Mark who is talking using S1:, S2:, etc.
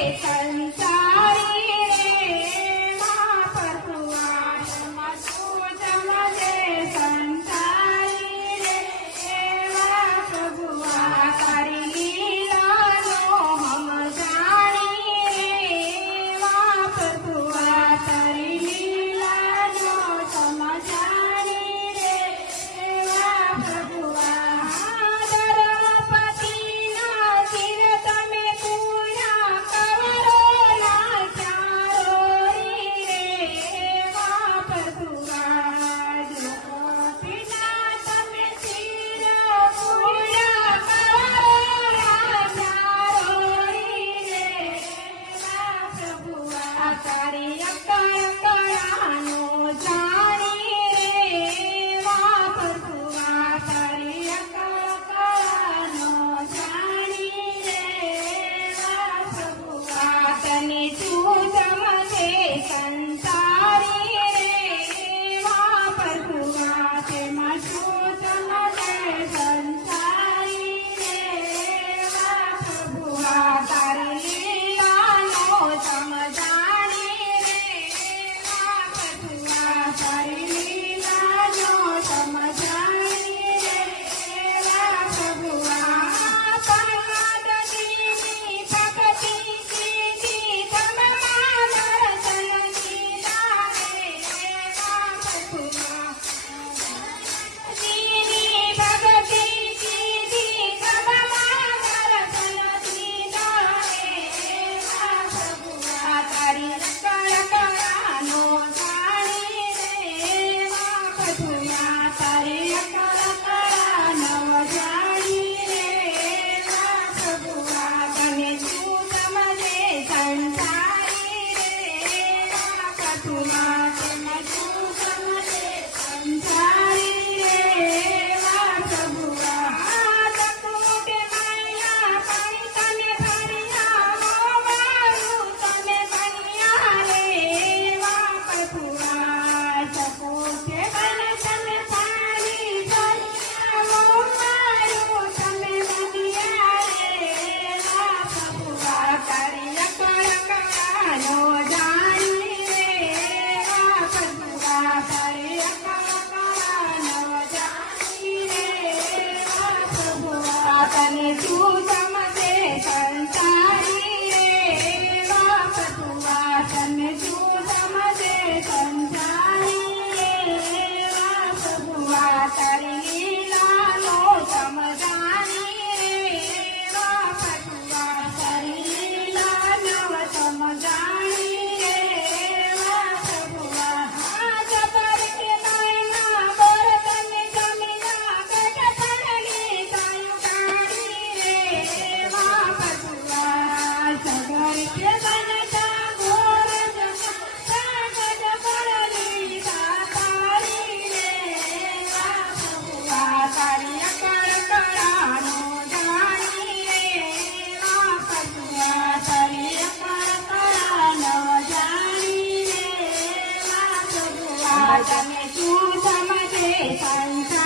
S1: 你存在 Thank you. Thank you.